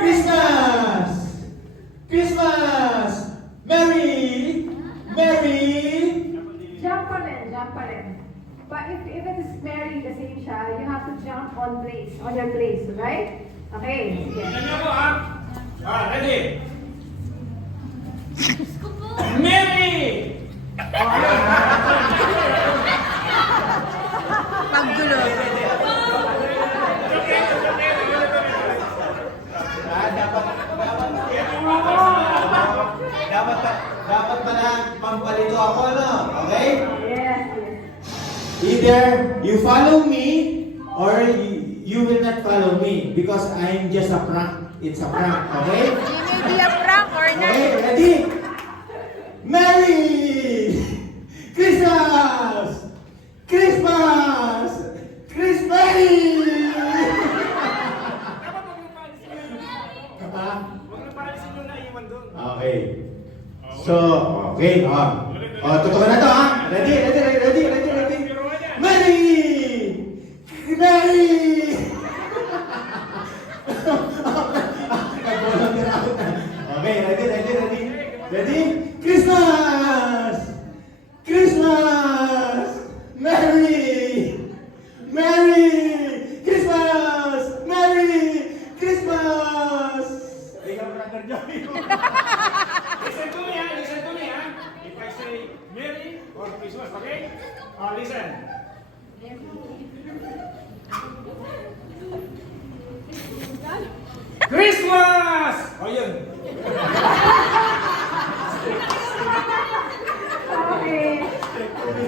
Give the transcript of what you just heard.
Christmas! Christmas! Merry! Merry! Jump pa rin. But if it is Mary, the same siya, you have to jump on your place, right? Okay, sige. Tignan niyo po, ha? Ready? Merry! Paggulo. Dapat pala pampalito ako, no? Okay? Yes. Either you follow me or you will not follow me because I'm just a prank. It's a prank, okay? You may be a prank or not. Okay, ready? Merry Christmas! Christmas! Christmas! Okay. So, okay. Totoo na to, ha? Ready? Merry! Merry! Okay, ready? Christmas! Christmas! Merry! Merry! Christmas! Merry! Christmas! Ikaw, Brother Joey. Listen to me, ha? If I say Merry or Christmas, okay? Listen. Christmas! Oh, yun.